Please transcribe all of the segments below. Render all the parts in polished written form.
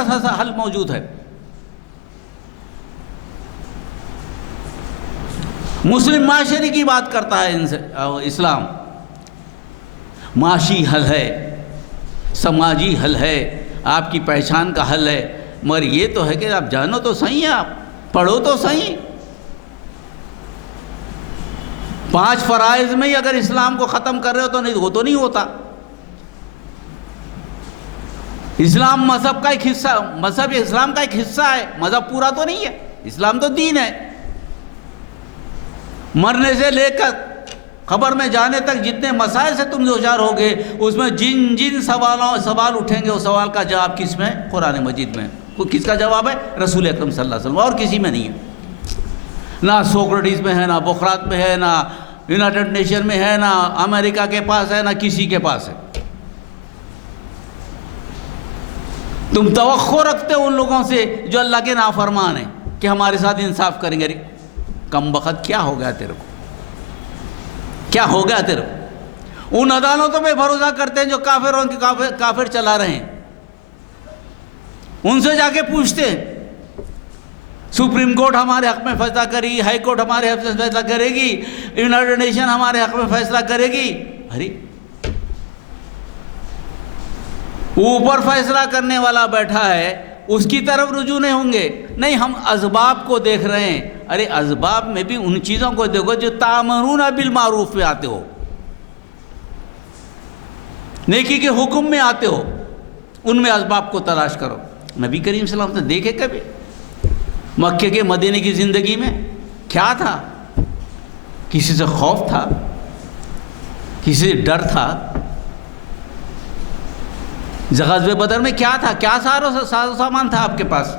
حل موجود ہے۔ مسلم معاشرے کی بات کرتا ہے اسلام، معاشی حل ہے، سماجی حل ہے، آپ کی پہچان کا حل ہے، مگر یہ تو ہے کہ آپ جانو تو صحیح ہے، آپ پڑھو تو صحیح۔ 5 فرائض میں ہی اگر اسلام کو ختم کر رہے ہو تو نہیں، وہ تو نہیں ہوتا۔ اسلام مذہب کا ایک حصہ، مذہب اسلام کا ایک حصہ ہے، مذہب پورا تو نہیں ہے، اسلام تو دین ہے۔ مرنے سے لے کر قبر میں جانے تک جتنے مسائل سے تم دوچار ہوگے، اس میں جن سوال اٹھیں گے، وہ سوال کا جواب کس میں؟ قرآن مجید میں۔ کس کا جواب ہے؟ رسول اکرم صلی اللہ علیہ وسلم، اور کسی میں نہیں ہے۔ نہ سوکریٹس میں ہے، نہ بخارات میں ہے، نہ یونائٹڈ نیشن میں ہے، نہ امریکہ کے پاس ہے، نہ کسی کے پاس ہے۔ تم توقع رکھتے ہو ان لوگوں سے جو اللہ کے نافرمان ہیں کہ ہمارے ساتھ انصاف کریں گے۔ کم بخت، کیا ہو گیا تیرے کو؟ کیا ہو گیا تیرے کو؟ ان عدالتوں پہ بھروسہ کرتے ہیں جو کافر چلا رہے ہیں، ان سے جا کے پوچھتے ہیں سپریم کورٹ ہمارے حق میں فیصلہ کرے گی، ہائی کورٹ ہمارے حق میں فیصلہ کرے گی، یونائٹڈ نیشن ہمارے حق میں فیصلہ کرے گی۔ ارے اوپر فیصلہ کرنے والا بیٹھا ہے، اس کی طرف رجوع نہیں ہوں گے، نہیں ہم اسباب کو دیکھ رہے ہیں۔ ارے اسباب میں بھی ان چیزوں کو دیکھو جو تأمرون بالمعروف پہ آتے ہو، نیکی کے حکم میں آتے ہو، ان میں اسباب کو تلاش کرو۔ نبی کریم صلی اللہ علیہ وسلم نے دیکھے کبھی مکے کے مدینے کی زندگی میں کیا تھا؟ کسی سے خوف تھا؟ کسی سے ڈر تھا؟ غزوہ بدر میں کیا تھا؟ کیا ساز و سامان تھا آپ کے پاس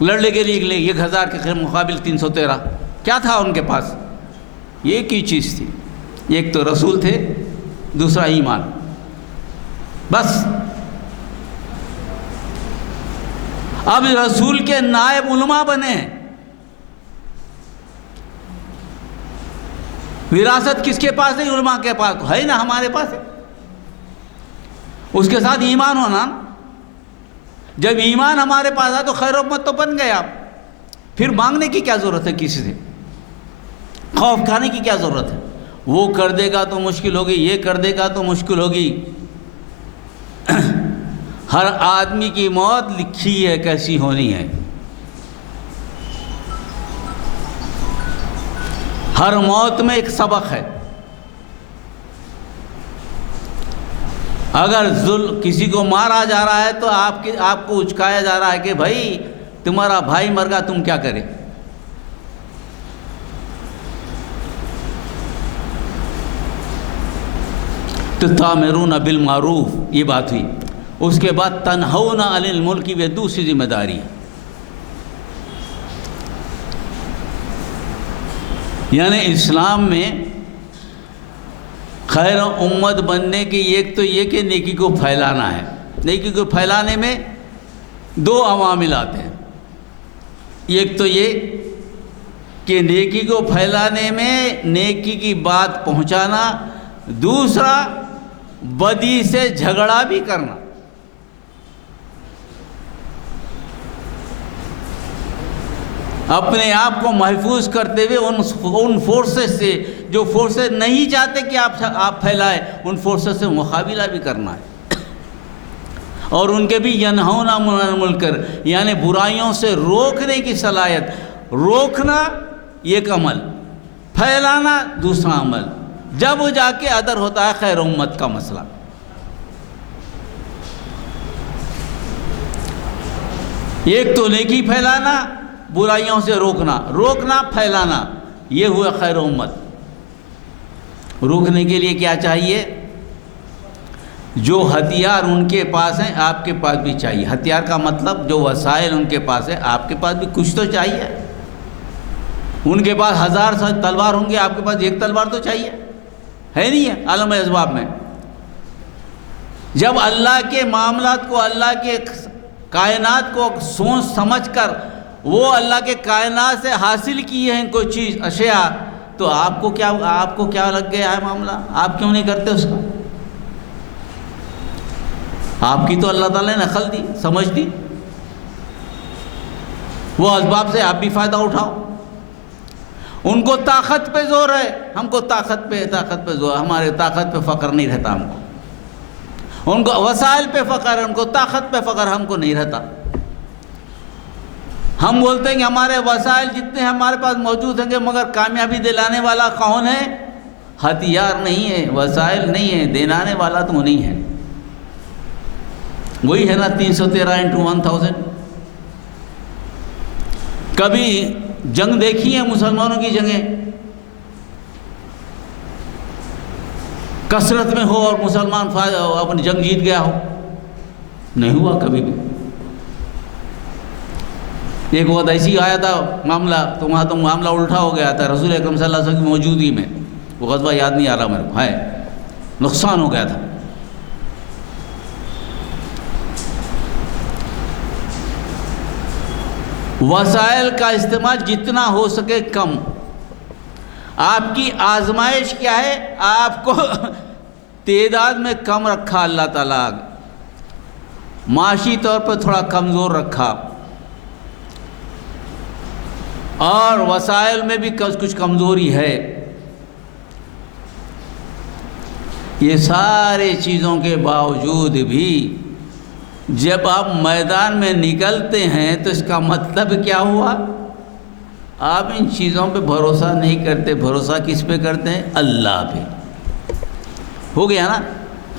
لڑنے کے لیے؟ 1000 کے مقابل 313 کیا تھا ان کے پاس؟ ایک ہی چیز تھی، ایک تو رسول تھے، دوسرا ایمان، بس۔ اب رسول کے نائب علماء بنے ہیں۔ وراثت کس کے پاس ہے؟ علماء کے پاس ہے نا، ہمارے پاس ہے۔ اس کے ساتھ ایمان ہونا، جب ایمان ہمارے پاس آئے تو خیر امت تو بن گئے آپ، پھر مانگنے کی کیا ضرورت ہے کسی سے؟ خوف کھانے کی کیا ضرورت ہے؟ وہ کر دے گا تو مشکل ہوگی، یہ کر دے گا تو مشکل ہوگی۔ ہر آدمی کی موت لکھی ہے کیسی ہونی ہے، ہر موت میں ایک سبق ہے۔ اگر کسی کو مارا جا رہا ہے تو آپ کو اچکایا جا رہا ہے کہ بھائی تمہارا بھائی مر گا، تم کیا کرے؟ تو تأمرون بالمعروف، یہ بات ہوئی۔ اس کے بعد تنہون عن المنکر، یہ دوسری ذمہ داری ہے۔ یعنی اسلام میں خیر امت بننے کی ایک تو یہ کہ نیکی کو پھیلانا ہے۔ نیکی کو پھیلانے میں 2 عوامل آتے ہیں۔ ایک تو یہ کہ نیکی کو پھیلانے میں نیکی کی بات پہنچانا، دوسرا بدی سے جھگڑا بھی کرنا۔ اپنے آپ کو محفوظ کرتے ہوئے ان فورسز سے جو فورسز نہیں چاہتے کہ آپ پھیلائیں، ان فورسز سے مقابلہ بھی کرنا ہے۔ اور ان کے بھی ینہون عن المنکر، یعنی برائیوں سے روکنے کی صلاحیت۔ روکنا ایک عمل، پھیلانا دوسرا عمل، جب جا کے ادر ہوتا ہے خیر امت کا مسئلہ۔ ایک تو نیکی پھیلانا، برائیوں سے روکنا پھیلانا، یہ ہوا خیر امت۔ روکنے کے لیے کیا چاہیے؟ جو ہتھیار ان کے پاس ہیں آپ کے پاس بھی چاہیے۔ ہتھیار کا مطلب جو وسائل ان کے پاس ہے آپ کے پاس بھی کچھ تو چاہیے۔ ان کے پاس 1000 تلوار ہوں گے، آپ کے پاس 1 تلوار تو چاہیے، ہے نہیں ہے عالم اسباب میں؟ جب اللہ کے معاملات کو، اللہ کے کائنات کو سوچ سمجھ کر وہ اللہ کے کائنات سے حاصل کیے ہیں کوئی چیز، اشیاء، تو آپ کو کیا لگ گیا ہے معاملہ؟ آپ کیوں نہیں کرتے اس کا؟ آپ کی تو اللہ تعالیٰ نے عقل دی، سمجھ دی، وہ اسباب سے آپ بھی فائدہ اٹھاؤ۔ ان کو طاقت پہ زور ہے، ہم کو طاقت پہ زور، ہمارے طاقت پہ فخر نہیں رہتا ہم کو، ان کو وسائل پہ فخر ہے، ان کو طاقت پہ فخر ہم کو نہیں رہتا۔ ہم بولتے ہیں کہ ہمارے وسائل جتنے ہمارے پاس موجود ہیں گے، مگر کامیابی دلانے والا کون ہے؟ ہتھیار نہیں ہے، وسائل نہیں ہے، دلانے والا تو نہیں ہے۔ وہی ہے نا 313x1000۔ کبھی جنگ دیکھی ہے مسلمانوں کی جنگیں کثرت میں ہو اور مسلمان اپنی جنگ جیت گیا ہو؟ نہیں ہوا کبھی بھی۔ ایک وقت ایسی آیا تھا معاملہ، تو وہاں تو معاملہ الٹا ہو گیا تھا رسول اکرم صلی اللہ علیہ وسلم کی موجودگی میں، وہ غزوہ یاد نہیں آ رہا میرے کو، ہے نقصان ہو گیا تھا۔ وسائل کا استعمال جتنا ہو سکے کم۔ آپ کی آزمائش کیا ہے؟ آپ کو تعداد میں کم رکھا اللہ تعالیٰ، معاشی طور پر تھوڑا کمزور رکھا، اور وسائل میں بھی کچھ کمزوری ہے۔ یہ سارے چیزوں کے باوجود بھی جب آپ میدان میں نکلتے ہیں تو اس کا مطلب کیا ہوا؟ آپ ان چیزوں پہ بھروسہ نہیں کرتے، بھروسہ کس پہ کرتے ہیں؟ اللہ پہ۔ ہو گیا نا؟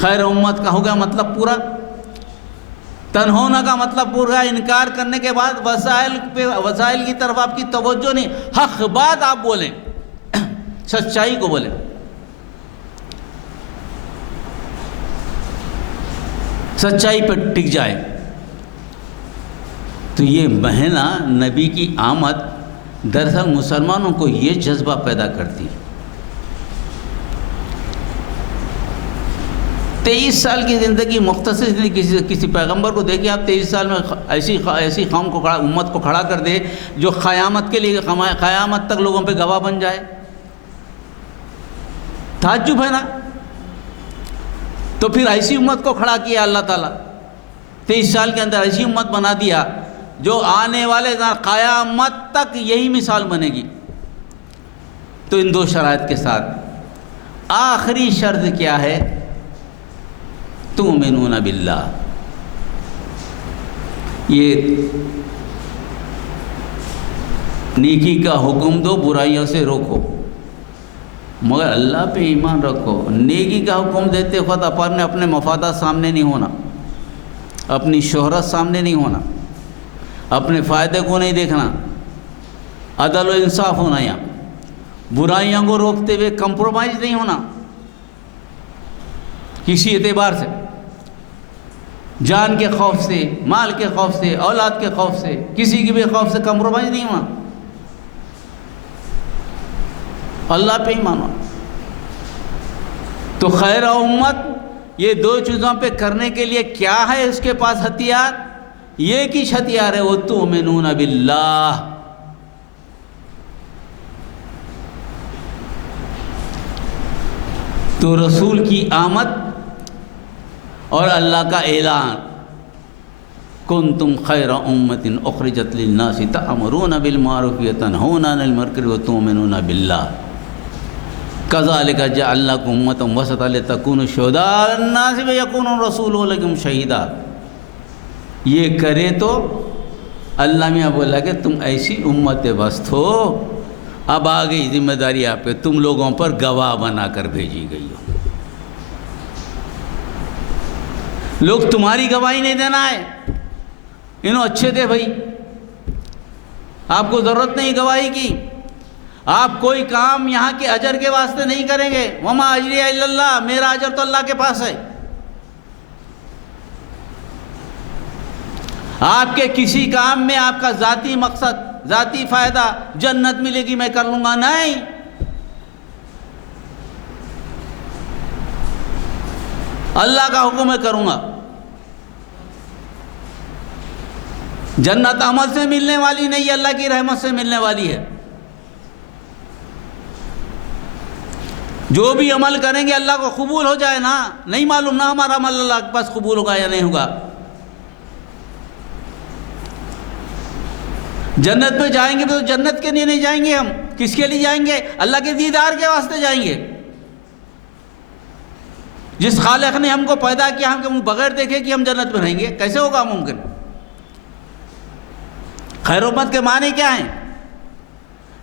خیر امت کا ہو گیا مطلب پورا، تنہونا کا مطلب پورا۔ انکار کرنے کے بعد وسائل کی طرف آپ کی توجہ نہیں، حق بات آپ بولیں، سچائی کو بولیں۔ سچائی پہ ٹک جائے۔ تو یہ مہینہ نبی کی آمد دراصل مسلمانوں کو یہ جذبہ پیدا کرتی ہے۔ 23 سال کی زندگی، مختصر زندگی، کسی پیغمبر کو دیکھیں آپ 23 سال میں ایسی قوم کو امت کو کھڑا کر دے جو قیامت کے لیے، قیامت تک لوگوں پہ گواہ بن جائے۔ تعجب ہے نا؟ تو پھر ایسی امت کو کھڑا کیا اللہ تعالیٰ، 23 سال کے اندر ایسی امت بنا دیا جو آنے والے قیامت تک یہی مثال بنے گی۔ تو ان دو شرائط کے ساتھ آخری شرط کیا ہے؟ تؤمنون باللہ۔ یہ نیکی کا حکم دو، برائیوں سے روکو، مگر اللہ پہ ایمان رکھو۔ نیکی کا حکم دیتے وقت اپنے مفادات سامنے نہیں ہونا، اپنی شہرت سامنے نہیں ہونا، اپنے فائدے کو نہیں دیکھنا، عدل و انصاف ہونا، یا برائیوں کو روکتے ہوئے کمپرومائز نہیں ہونا کسی اعتبار سے، جان کے خوف سے، مال کے خوف سے، اولاد کے خوف سے، کسی کے بھی خوف سے کمپرومائز نہیں ہونا، اللہ پہ ہی مانو۔ تو خیر امت یہ دو چیزوں پہ کرنے کے لیے کیا ہے اس کے پاس ہتھیار؟ یہ کس ہتھیار ہے؟ وہ تؤمنون باللہ۔ تو رسول کی آمد اور اللہ کا اعلان، کنتم خیر امت اخرجت للناس تأمرون بالمعروف وتنہون عن المنکر وتؤمنون باللہ کذالک جعلناکم امۃ وسطا لتکونوا شہداء علی الناس ویکون الرسول علیکم شہیدا۔ یہ کرے تو اللہ میاں بولا کہ تم ایسی امت وسط ہو، اب آ گئی ذمہ داری آپ پہ، تم لوگوں پر گواہ بنا کر بھیجی گئی ہو۔ لوگ تمہاری گواہی نہیں دینا ہے، انہوں اچھے تھے بھائی، آپ کو ضرورت نہیں گواہی کی، آپ کوئی کام یہاں کے اجر کے واسطے نہیں کریں گے، وما اجری الا اللہ، میرا اجر تو اللہ کے پاس ہے۔ آپ کے کسی کام میں آپ کا ذاتی مقصد، ذاتی فائدہ، جنت ملے گی میں کر لوں گا، نہیں، اللہ کا حکم میں کروں گا۔ جنت عمل سے ملنے والی نہیں، اللہ کی رحمت سے ملنے والی ہے۔ جو بھی عمل کریں گے اللہ کو قبول ہو جائے نا، نہیں معلوم نا ہمارا عمل اللہ کے پاس قبول ہوگا یا نہیں ہوگا۔ جنت میں جائیں گے تو جنت کے لیے نہیں جائیں گے، ہم کس کے لیے جائیں گے؟ اللہ کے دیدار کے واسطے جائیں گے۔ جس خالق نے ہم کو پیدا کیا، ہم کو بغیر دیکھے کہ ہم جنت میں رہیں گے، کیسے ہوگا ممکن؟ خیر امت کے معنی کیا ہیں؟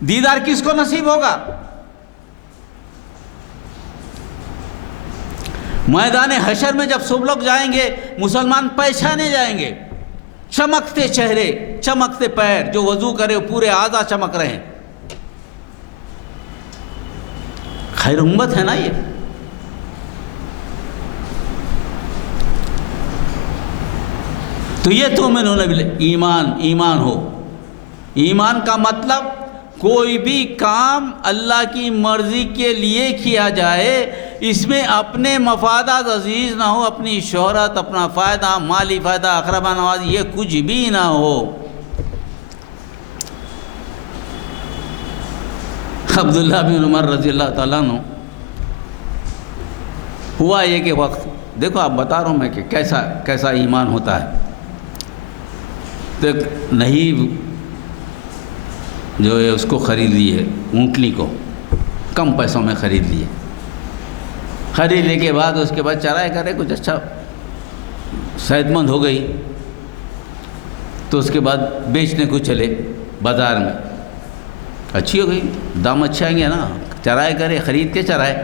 دیدار کس کو نصیب ہوگا؟ میدان حشر میں جب سب لوگ جائیں گے، مسلمان پہچانے جائیں گے، چمکتے چہرے، چمکتے پیر، جو وضو کرے پورے اعضاء چمک رہے ہیں۔ خیر امت ہے نا یہ۔ تو یہ تؤمنون بالایمان، ایمان ہو۔ ایمان کا مطلب کوئی بھی کام اللہ کی مرضی کے لیے کیا جائے، اس میں اپنے مفادات عزیز نہ ہو، اپنی شہرت، اپنا فائدہ، مالی فائدہ، اقربا نوازی، یہ کچھ بھی نہ ہو۔ عبداللہ بن عمر رضی اللہ تعالیٰ عنہ، ہوا یہ کہ وقت دیکھو، آپ بتا رہا ہوں میں کہ کیسا ایمان ہوتا ہے۔ تو نہیں جو ہے اس کو خرید لیے، اونٹنی کو کم پیسوں میں خرید لیے۔ خریدنے کے بعد اس کے بعد چرائے کرے، کچھ اچھا صحت مند ہو گئی، تو اس کے بعد بیچنے کو چلے بازار میں، اچھی ہو گئی، دام اچھے آئیں گے نا، چرائے کرے، خرید کے چرائے،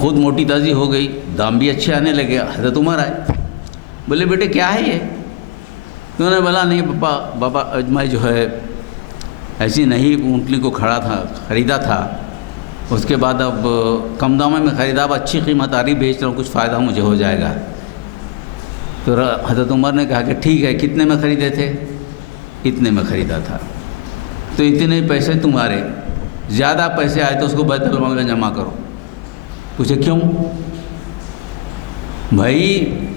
خود موٹی تازی ہو گئی، دام بھی اچھے آنے لگے۔ حضرت عمر آئے، بولے بیٹے کیا ہے یہ؟ انہوں نے بولا نہیں بابا میں جو ہے ایسی نہیں اونٹنی کو خریدا تھا، اس کے بعد اب کم داموں میں خریدا، اب اچھی قیمت آ رہی، بیچ رہا ہوں، کچھ فائدہ مجھے ہو جائے گا۔ تو حضرت عمر نے کہا کہ ٹھیک ہے، کتنے میں خریدے تھے؟ اتنے میں خریدا تھا۔ تو اتنے پیسے تمہارے، زیادہ پیسے آئے تو اس کو بیت المال میں جمع کرو۔ پوچھے کیوں؟ بھائی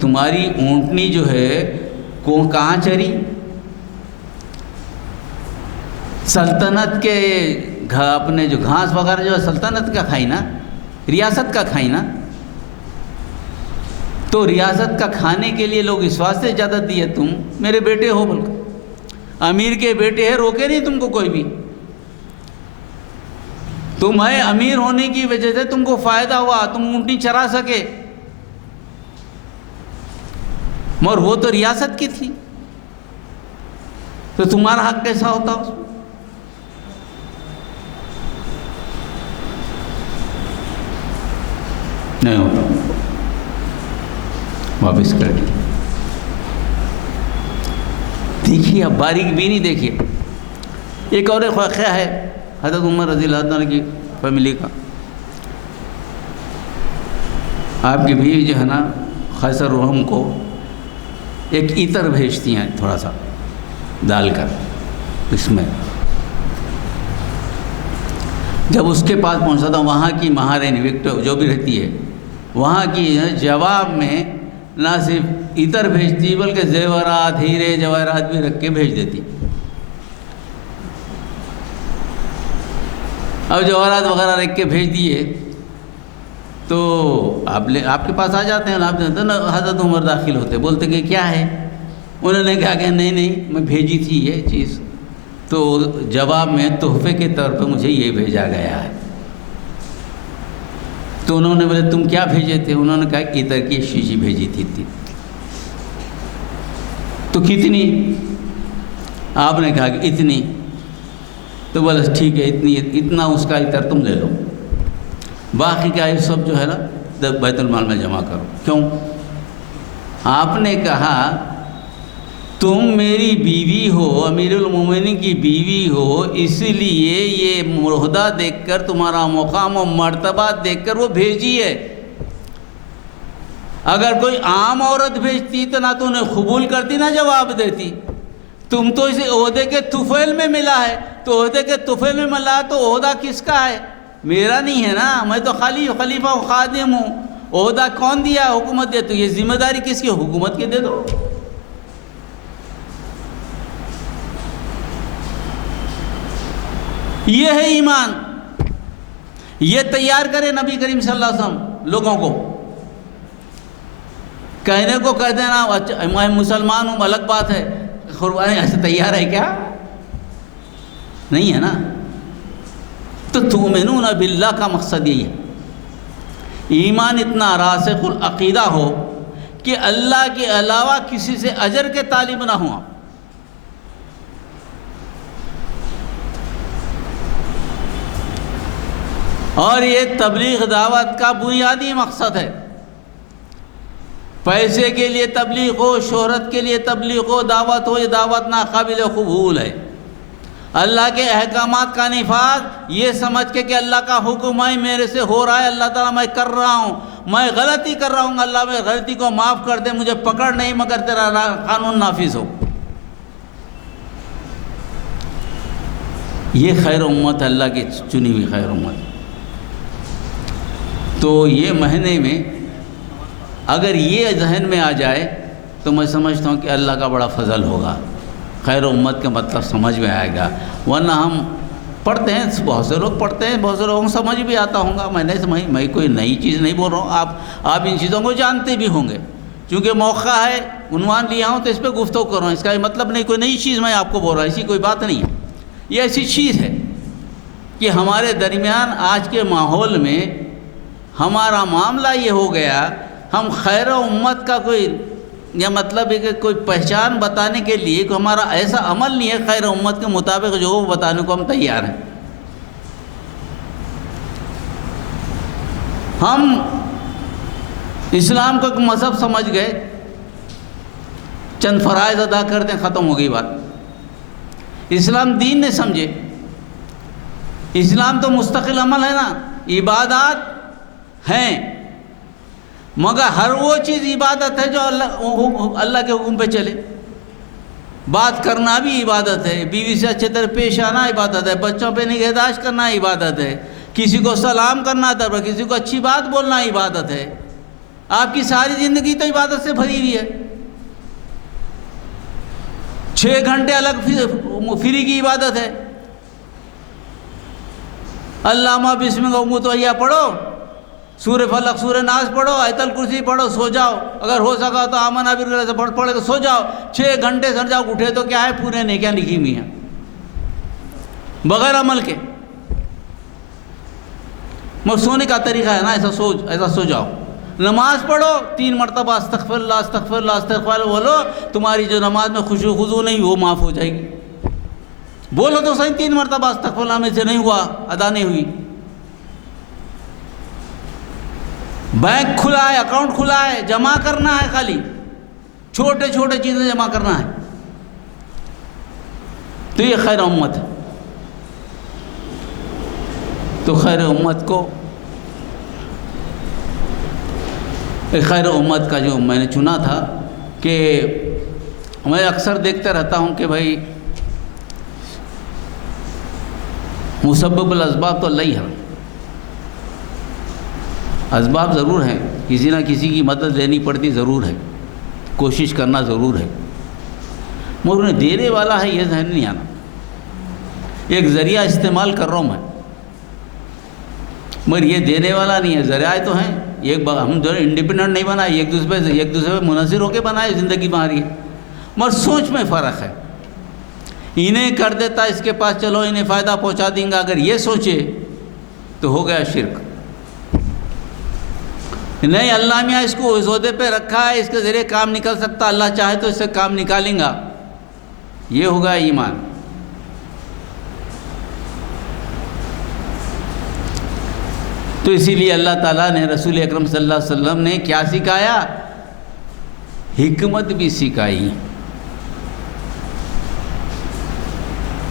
تمہاری اونٹنی جو ہے کہاں چری؟ سلطنت کے اپنے جو گھاس وغیرہ جو ہے سلطنت کا کھائی نا، ریاست کا کھائی نا۔ تو ریاست کا کھانے کے لیے لوگ اس واسطے اجازت دیے، تم میرے بیٹے ہو، بلکہ امیر کے بیٹے ہیں، روکے نہیں تم کو کوئی بھی۔ تمہیں امیر ہونے کی وجہ سے تم کو فائدہ ہوا، تم اونٹنی چرا سکے، مگر وہ تو ریاست کی تھی، تو تمہارا حق کیسا ہوتا اس میں؟ نہیں ہوتا، واپس کر دی۔ دیکھیے اب باریک بھی نہیں، دیکھیے ایک اور واقعہ ہے حضرت عمر رضی اللہ عنہ کی فیملی کا۔ آپ کی بیوی جو ہے نا خیسر رحم کو ایک عطر بھیجتی ہیں، تھوڑا سا ڈال کر اس میں۔ جب اس کے پاس پہنچا تھا، وہاں کی مہارانی وکٹو جو بھی رہتی ہے، وہاں کی جواب میں نہ صرف عطر بھیجتی بلکہ زیورات، ہیرے جواہرات بھی رکھ کے بھیج دیتی۔ اب جواہرات وغیرہ رکھ کے بھیج دیے تو آپ کے پاس آ جاتے ہیں، آپ جانتے ہیں نا، حضرت عمر داخل ہوتے، بولتے کہ کیا ہے؟ انہوں نے کہا کہ نہیں میں بھیجی تھی یہ چیز، تو جواب میں تحفے کے طور پہ مجھے یہ بھیجا گیا ہے۔ تو انہوں نے بولے تم کیا بھیجے تھے؟ انہوں نے کہا عطر کی شیشی بھیجی تھی۔ تو کتنی؟ آپ نے کہا کہ اتنی۔ تو بولے ٹھیک ہے، اتنا اس کا عطر تم لے لو، باقی کا یہ سب جو ہے نا بیت المال میں جمع کرو۔ کیوں؟ آپ نے کہا تم میری بیوی ہو، امیر المومنین کی بیوی ہو، اس لیے یہ مرہدہ دیکھ کر، تمہارا مقام و مرتبہ دیکھ کر وہ بھیجی ہے۔ اگر کوئی عام عورت بھیجتی تو نہ تو انہیں قبول کرتی نہ جواب دیتی۔ تم تو اسے عہدے کے طفیل میں ملا ہے، تو عہدے کے طفیل میں ملا تو عہدہ کس کا ہے؟ میرا نہیں ہے نا، میں تو خلیفہ و خادم ہوں۔ عہدہ کون دیا؟ حکومت دیا، تو یہ ذمہ داری کس کی؟ حکومت کی دے دو۔ یہ ہے ایمان. یہ تیار کرے نبی کریم صلی اللہ علیہ وسلم لوگوں کو. کہنے کو کہہ دینا میں مسلمان ہوں الگ بات ہے، قربانی ایسے تیار ہے کیا؟ نہیں ہے نا. تو تؤمنون باللہ کا مقصد یہی ہے، ایمان اتنا راسخ العقیدہ ہو کہ اللہ کے علاوہ کسی سے اجر کے طالب نہ ہوں. اور یہ تبلیغ دعوت کا بنیادی مقصد ہے. پیسے کے لیے تبلیغ ہو، شہرت کے لیے تبلیغ ہو، دعوت ہو، یہ دعوت ناقابل قبول ہے. اللہ کے احکامات کا نفاذ یہ سمجھ کے کہ اللہ کا حکم ہے، میرے سے ہو رہا ہے، اللہ تعالیٰ میں کر رہا ہوں، میں غلطی کر رہا ہوں، اللہ میں غلطی کو معاف کر دے، مجھے پکڑ نہیں مگر تیرا قانون نافذ ہو. یہ خیر امت، اللہ کی چنی ہوئی خیر امت. تو یہ مہینے میں اگر یہ ذہن میں آ جائے تو میں سمجھتا ہوں کہ اللہ کا بڑا فضل ہوگا، خیر امت کا مطلب سمجھ میں آئے گا. ورنہ ہم پڑھتے ہیں، بہت سے لوگ پڑھتے ہیں، بہت سے لوگوں کو سمجھ بھی آتا ہوگا. میں کوئی نئی چیز نہیں بول رہا ہوں، آپ ان چیزوں کو جانتے بھی ہوں گے. چونکہ موقع ہے، عنوان لیا ہوں تو اس پہ گفتگو کر رہا ہوں. اس کا یہ مطلب نہیں کوئی نئی چیز میں آپ کو بول رہا ہوں، ایسی کوئی بات نہیں ہے. یہ ایسی چیز ہے کہ ہمارے درمیان آج کے ماحول میں ہمارا معاملہ یہ ہو گیا، ہم خیر امت کا کوئی یہ مطلب ہے کہ کوئی پہچان بتانے کے لیے کہ ہمارا ایسا عمل نہیں ہے خیر امت کے مطابق جو وہ بتانے کو ہم تیار ہیں. ہم اسلام کو ایک مذہب سمجھ گئے، چند فرائض ادا کر دیں، ختم ہو گئی بات. اسلام دین نے سمجھے. اسلام تو مستقل عمل ہے نا، عبادات ہیں، مگر ہر وہ چیز عبادت ہے جو اللہ کے حکم پہ چلے. بات کرنا بھی عبادت ہے، بیوی سے اچھے طرح پیش آنا عبادت ہے، بچوں پہ نگہداشت کرنا عبادت ہے، کسی کو سلام کرنا تھا، کسی کو اچھی بات بولنا عبادت ہے. آپ کی ساری زندگی تو عبادت سے بھری ہوئی ہے. 6 گھنٹے الگ فری کی عبادت ہے. علامہ بسم کا متویہ پڑھو، سورہ فلق سورہ ناس پڑھو، آیت الکرسی پڑھو، سو جاؤ. اگر ہو سکا تو آمنا باللہ سے پڑھ کے سو جاؤ. 6 گھنٹے سر جاؤ، اٹھے تو کیا ہے، پورے نیکیاں لکھی ہوئی ہیں بغیر عمل کے. مگر سونے کا طریقہ ہے نا، ایسا سو جاؤ. نماز پڑھو، 3 مرتبہ استغفر اللہ استغفر اللہ استغفر اللہ بولو، تمہاری جو نماز میں خشوع خضوع نہیں وہ معاف ہو جائے گی. بولو تو صحیح، 3 مرتبہ استغفر اللہ میں سے نہیں ہوا، ادا نہیں ہوئی. بینک کھلا ہے، اکاؤنٹ کھلا ہے، جمع کرنا ہے، خالی چھوٹے چھوٹے چیزیں جمع کرنا ہے. تو یہ خیر امت ہے. تو خیر امت کو، خیر امت کا جو میں نے چنا تھا کہ میں اکثر دیکھتا رہتا ہوں کہ بھائی مسبب الاسباب تو اللہ ہی ہے. اسباب ضرور ہیں، کسی نہ کسی کی مدد لینی پڑتی ضرور ہے، کوشش کرنا ضرور ہے، مگر انہیں دینے والا ہے یہ ذہن نہیں آنا. ایک ذریعہ استعمال کر رہا ہوں میں، مگر یہ دینے والا نہیں ہے. ذرائع تو ہیں، ہم جو انڈیپینڈنٹ نہیں بنائے، ایک دوسرے پہ منحصر ہو کے بنائے زندگی ہماری، مگر سوچ میں فرق ہے. انہیں کر دیتا اس کے پاس، چلو انہیں فائدہ پہنچا دیں گا، اگر یہ سوچے تو ہو گیا شرک. نہیں، اللہ میاں اس کو اس عہدے پہ رکھا ہے، اس کے ذریعے کام نکل سکتا، اللہ چاہے تو اس سے کام نکالیں گا، یہ ہوگا ایمان. تو اسی لیے اللہ تعالیٰ نے رسول اکرم صلی اللہ علیہ وسلم نے کیا سکھایا؟ حکمت بھی سکھائی.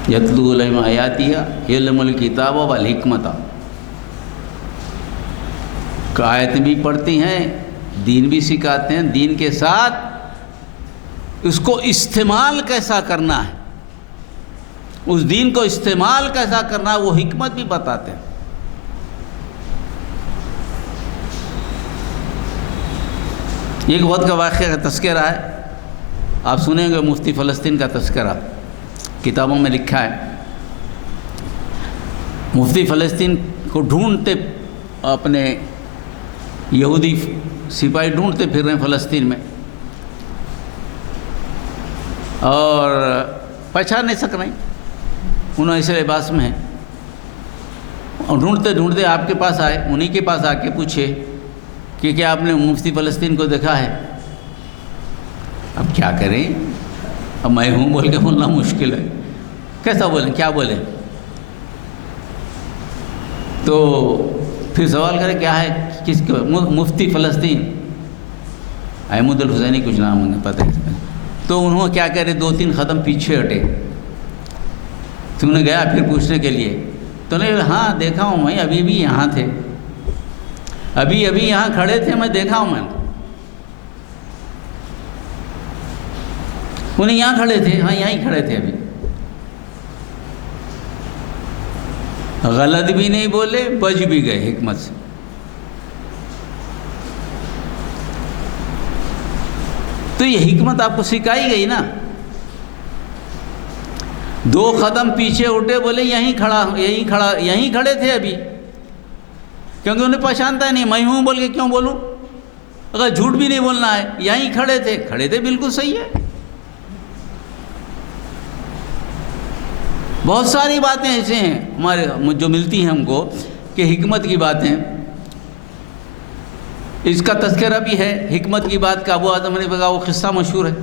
یتلو علیہم آیاتہ علم الکتاب والحکمت. آیت بھی پڑھتی ہیں، دین بھی سکھاتے ہیں، دین کے ساتھ اس کو استعمال کیسا کرنا ہے، اس دین کو استعمال کیسا کرنا ہے وہ حکمت بھی بتاتے ہیں. ایک وقت کا واقعہ کا تذکرہ ہے، آپ سنیں گے، مفتی فلسطین کا تذکرہ کتابوں میں لکھا ہے. مفتی فلسطین کو ڈھونڈتے، اپنے یہودی سپاہی ڈھونڈتے پھر رہے ہیں فلسطین میں، اور پہچان نہیں سک رہے، انہوں ایسے لباس میں ہیں، اور ڈھونڈتے ڈھونڈتے آپ کے پاس آئے، انہی کے پاس آ کے پوچھے کہ کیا آپ نے مفتی فلسطین کو دیکھا ہے؟ اب کیا کریں، اب میں ہوں بول کے بولنا مشکل ہے، کیسا بولیں، کیا بولیں؟ تو پھر سوال کرے کیا ہے، کس کو؟ مفتی فلسطین، احمد الحسینی کچھ نام انہیں پتہ ہے۔ تو انہوں کیا کہہ رہے، 2-3 قدم پیچھے ہٹے، تو انہیں گیا پھر پوچھنے کے لیے، تو نے ہاں دیکھا ہوں میں، ابھی بھی یہاں تھے، ابھی یہاں کھڑے تھے، میں دیکھا ہوں میں، انہیں یہاں کھڑے تھے، ہاں یہاں ہی کھڑے تھے ابھی۔ غلط بھی نہیں بولے، بچ بھی گئے حکمت سے۔ تو یہ حکمت آپ کو سکھائی گئی نا۔ 2 قدم پیچھے اٹھے، بولے یہیں کھڑے تھے ابھی، کیونکہ انہیں پہچانتا ہے نہیں، میں ہوں بول کے کیوں بولوں، اگر جھوٹ بھی نہیں بولنا ہے، یہیں کھڑے تھے بالکل صحیح ہے۔ بہت ساری باتیں ایسے ہیں ہمارے جو ملتی ہیں ہم کو کہ حکمت کی باتیں، اس کا تذکرہ بھی ہے حکمت کی بات کا۔ ابو اعظم نے کہا، وہ قصہ مشہور ہے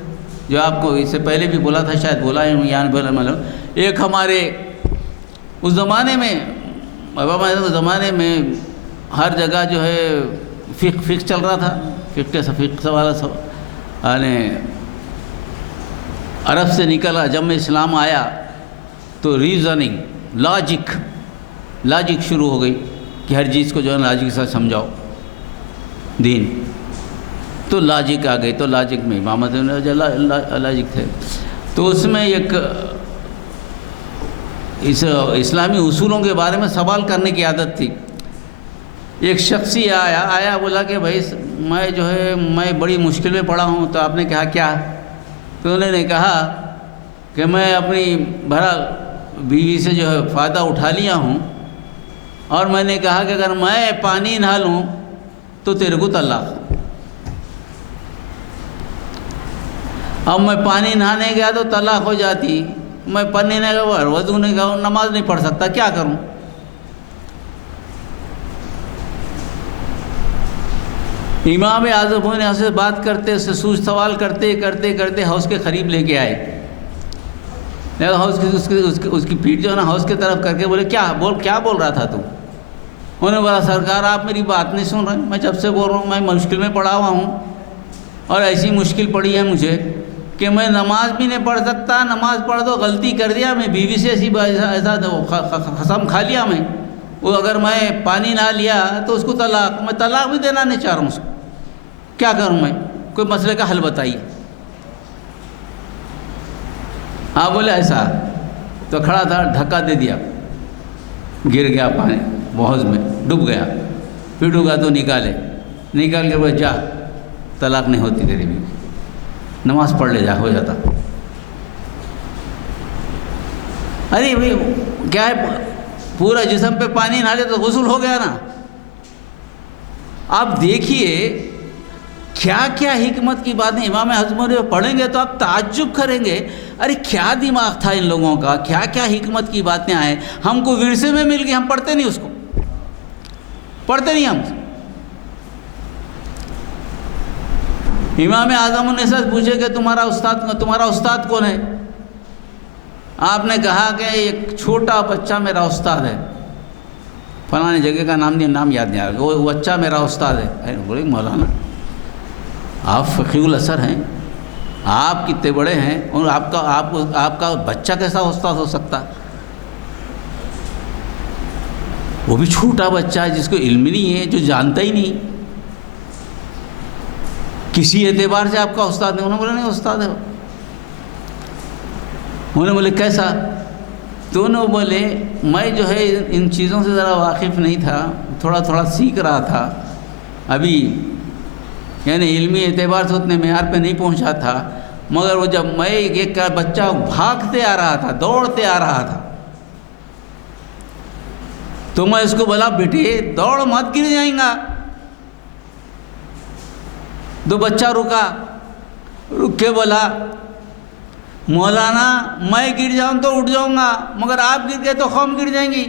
جو آپ کو اس سے پہلے بھی بولا تھا، شاید بولا ہے یا نہیں بولا۔ ایک ہمارے اس زمانے میں، اس زمانے میں ہر جگہ جو ہے فقہ چل رہا تھا، فقہ والا سب، یعنی عرب سے نکلا، جب میں اسلام آیا تو ریزننگ، لاجک شروع ہو گئی کہ ہر چیز کو جو ہے لاجک کے ساتھ سمجھاؤ دین، تو لاجک آ گئی، تو لاجک میں امام لاجک تھے، تو اس میں ایک اس اسلامی اصولوں کے بارے میں سوال کرنے کی عادت تھی۔ ایک شخصی آیا بولا کہ بھائی میں بڑی مشکل میں پڑا ہوں۔ تو آپ نے کہا کیا؟ تو انہوں نے کہا کہ میں اپنی بیوی سے جو ہے فائدہ اٹھا لیا ہوں، اور میں نے کہا کہ اگر میں پانی نہ لوں تو تیرے کو طلاق۔ اب میں پانی نہانے گیا تو طلاق ہو جاتی، میں پانی نہیں گیا، وضو نہیں گیا، نماز نہیں پڑھ سکتا، کیا کروں؟ امام اعظم نے سے بات کرتے، اس سے سوچ سوال کرتے کرتے حوض کے قریب لے کے آئے۔ اس کی پیٹھ جو ہے نا حوض کی طرف کر کے بولے، کیا بول رہا تھا تو؟ انہوں نے بولا، سرکار آپ میری بات نہیں سن رہے، میں جب سے بول رہا ہوں، میں مشکل میں پڑا ہوا ہوں، اور ایسی مشکل پڑی ہے مجھے کہ میں نماز بھی نہیں پڑھ سکتا، نماز پڑھ دو غلطی کر دیا، میں بیوی سے ایسا قسم کھا لیا میں، وہ اگر میں پانی نہ لیا تو اس کو میں طلاق بھی دینا نہیں چاہ رہا ہوں اس کو، کیا کروں میں؟ کوئی مسئلے کا حل بتائیے۔ آپ بولے ایسا، تو کھڑا تھا، دھکا دے دیا، گر گیا پانی حوض میں، ڈوب گیا، پھر ڈوبا تو نکال کے بولے، جا طلاق نہیں ہوتی تیری بھی، نماز پڑھ لے جا، ہو جاتا۔ ارے بھائی کیا ہے، پورا جسم پہ پانی نہ لے تو غسل ہو گیا نا۔ آپ دیکھیے کیا کیا حکمت کی باتیں امام اعظم نے پڑھیں گے تو آپ تعجب کریں گے، ارے کیا دماغ تھا ان لوگوں کا، کیا کیا حکمت کی باتیں آئیں۔ ہم کو ورثے میں مل گئی، ہم پڑھتے نہیں، اس کو پڑھتے نہیں ہم۔ امام اعظم نے سچ پوچھے کہ تمہارا استاد کون ہے؟ آپ نے کہا کہ ایک چھوٹا بچہ میرا استاد ہے، فلاں جگہ کا نام یاد نہیں آ رہا، وہ بچہ میرا استاد ہے۔ بولے مولانا آپ فقیہ الاثر ہیں، آپ کتنے بڑے ہیں، اور آپ کا بچہ کیسا استاد ہو سکتا؟ وہ بھی چھوٹا بچہ ہے جس کو علم نہیں ہے، جو جانتا ہی نہیں، کسی اعتبار سے آپ کا استاد نہیں۔ انہوں نے بولے نہیں استاد ہے۔ انہوں نے بولے کیسا؟ تو انہوں نے بولے میں جو ہے ان چیزوں سے ذرا واقف نہیں تھا، تھوڑا سیکھ رہا تھا ابھی، یعنی علمی اعتبار سے اتنے معیار پہ نہیں پہنچا تھا، مگر وہ جب میں ایک بچہ بھاگتے آ رہا تھا، دوڑتے آ رہا تھا، تو میں اس کو بولا بیٹے دوڑ مت، گر جائیں گا. تو بچہ رک کے بولا مولانا میں گر جاؤں تو اٹھ جاؤں گا، مگر آپ گر گئے تو قوم گر جائیں گی،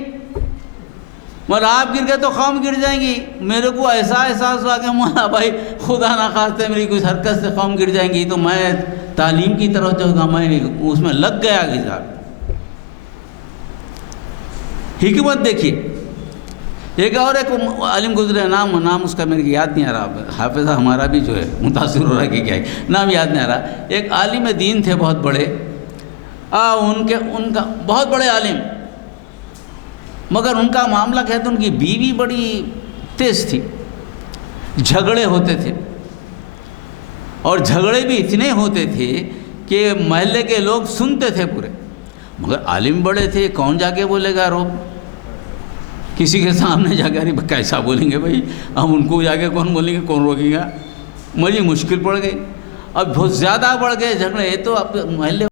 مگر آپ گر گئے تو قوم گر جائیں گی. میرے کو ایسا احساس ہوا کہ مولا بھائی خدا نخواستہ میری کچھ حرکت سے قوم گر جائیں گی، تو میں تعلیم کی طرف جو گا میں اس میں لگ گیا. حکمت دیکھیے. ایک عالم گزرے، نام اس کا میرے یاد نہیں آ رہا، حافظہ ہمارا بھی جو ہے متاثر ہو رہا ہے کہ کیا ہے، نام یاد نہیں آ رہا. ایک عالم دین تھے بہت بڑے، ان کا بہت بڑے عالم، مگر ان کا معاملہ کہتے ان کی بیوی بڑی تیز تھی، جھگڑے ہوتے تھے، اور جھگڑے بھی اتنے ہوتے تھے کہ محلے کے لوگ سنتے تھے پورے، مگر عالم بڑے تھے، کون جا کے بولے گا روک، کسی کے سامنے جا کے ارے کیسا بولیں گے بھائی، ہم ان کو جا کے کون بولیں گے، کون روکے گا. مجھے مشکل پڑ گئی. اب بہت زیادہ بڑھ گئے جھگڑے، تو اب محلے